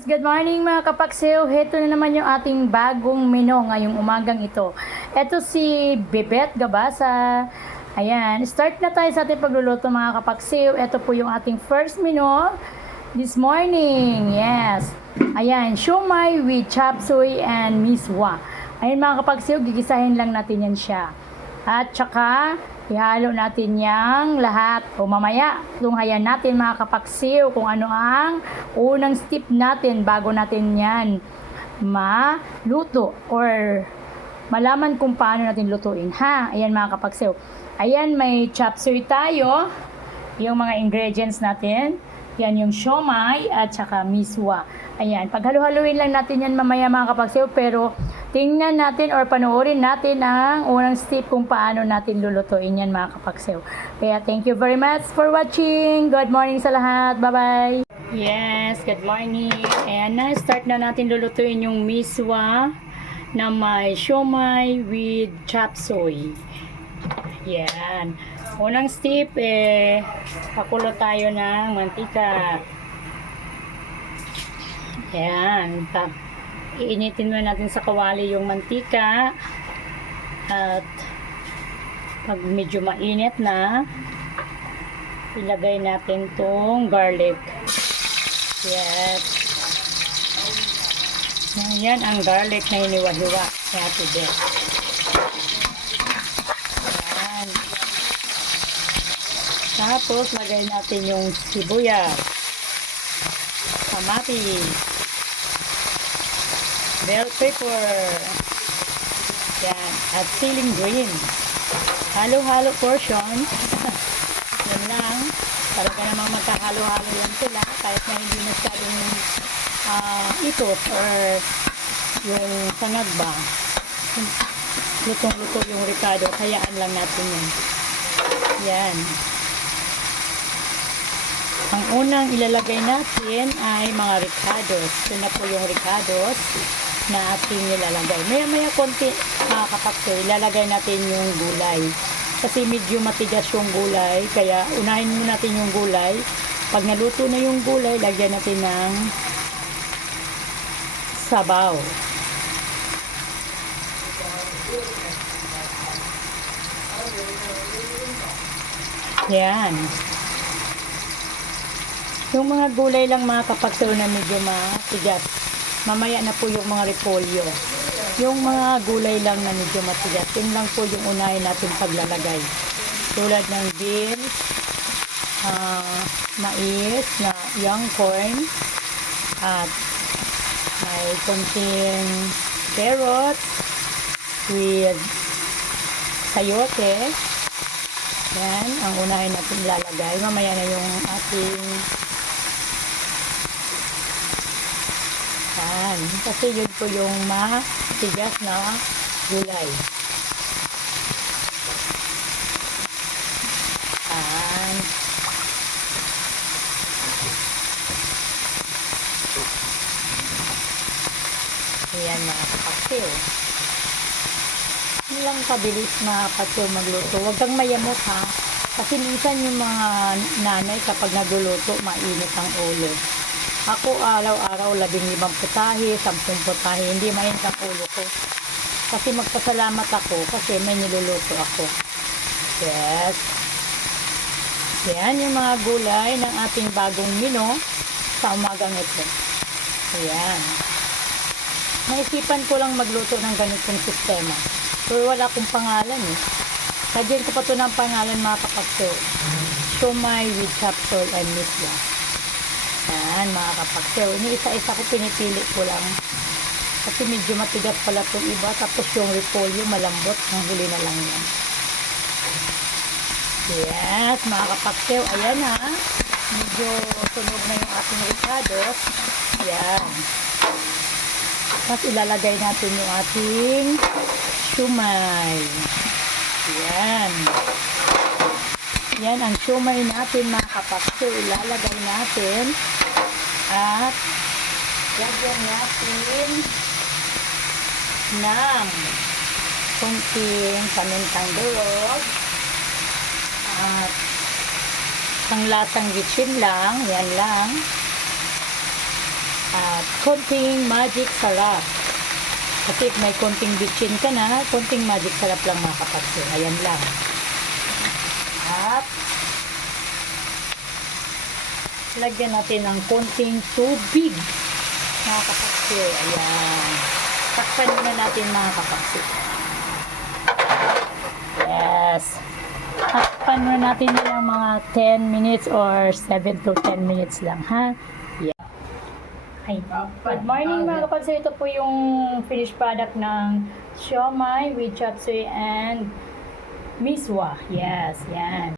Good morning mga kapaksiw. Heto na naman yung ating bagong menu ngayong umagang ito. Ito si Bebet Gabasa. Ayan, start na tayo sa ating pagluluto mga kapaksiw. Ito po yung ating first menu this morning. Yes. Ayan, shumai with chop suey and miswa. Ayan mga kapaksiw, gigisahin lang natin yan siya. At saka, ihalo natin yang lahat. O mamaya, tunghayan natin mga kapaksiw kung ano ang unang step natin bago natin yan maluto or malaman kung paano natin lutuin. Ha? Ayan mga kapaksiw. Ayan, may chop suey tayo. Yung mga ingredients natin. Yan yung siomay at saka miswa. Ayan, paghalo-haluin lang natin yan mamaya mga kapagsiw, pero tingnan natin or panoorin natin ang unang step kung paano natin lulutuin yan mga kapagsiw. Kaya thank you very much for watching. Good morning sa lahat. Bye-bye. Yes, good morning. Ayan na, start na natin lulutuin yung miswa na may siomay with chop suey. Yan. Unang step, eh, pakulo tayo ng mantika. Yan. Pa, iinitin muna natin sa kawali yung mantika. At pag medyo mainit na, ilagay natin tong garlic. Yan. Yan ang garlic na hiniwa-hiwa. Ate Yan. Tapos, lagay natin yung sibuyas, kamatis, bell pepper, yan, at ceiling green. Halo-halo portion. yan lang. Talaga namang magkahalo-halo yan sila kahit na hindi masyadong uh, itot or yung sangag ba. Lutong-luto yung ricado. Hayaan lang natin yan. Yan. Ang unang ilalagay natin ay mga ricados. Ito na po yung ricados na ating nilalagay. Maya-maya konti mga kapakso, ilalagay natin yung gulay. Kasi medyo matigas yung gulay, kaya unahin muna natin yung gulay. Pag naluto na yung gulay, lagyan natin ng sabaw. Yan. Yung mga gulay lang mga kapagsaw na medyo matigas. Mamaya na po yung mga repolyo. Yung mga gulay lang na medyo matigas. Yun lang po yung unahin natin paglalagay. Tulad ng beans, ah, mais, na young corn, at may konting carrots with sayote. Yan, ang unahin natin lalagay. Mamaya na yung ating yan. Kasi yun po yung matigas na gulay. Yan. Yan mga kapaksil. Yun lang kabilis mga kapaksil magluto. Huwag kang mayamot ha. Kasi minsan yung mga nanay kapag nagluluto, mainit ang ulo. Ako araw-araw labing limang putahe, sampung putahe, hindi mainit ang ulo ko. Kasi magpasalamat ako kasi may niluluto ako. Yes. Yan yung mga gulay ng ating bagong mino sa umagang ito. Ayan. Naisipan ko lang magluto ng ganitong sistema. Pero wala akong pangalan eh. Lagyan ko pa ito ng pangalan mga kapagso. Shumai with chapsol and misla. Yan mga kapagso. Ini-isa-isa ko pinipili ko lang. Kasi medyo matigas pala itong iba. Tapos yung repolyo malambot. Ang huli na lang yan. Yes, mga kapagsew. Ayan ha. Medyo sunog na yung ating ricados. Yan. Tapos ilalagay natin yung ating shumay. Yan. Yan ang shumay natin mga kapagsew. Ilalagay natin. At lagyan natin ng kunting pamintang durog at panglasang gitsin lang, yan lang. At konting magic sarap. Kasi may konting bitchin ka na, konting magic sarap lang mga kapatid. Ayan lang. At lagyan natin ng konting tubig. Mga kapatid. Ayan. Takpan muna natin mga kapatid. Yes. Takpan muna natin yan ng mga 10 minutes or 7 to 10 minutes lang, ha? Yeah. Ay, good morning mga kapatid. Ito po yung finished product ng siomai with chapsuy and miswa. Yes, yan.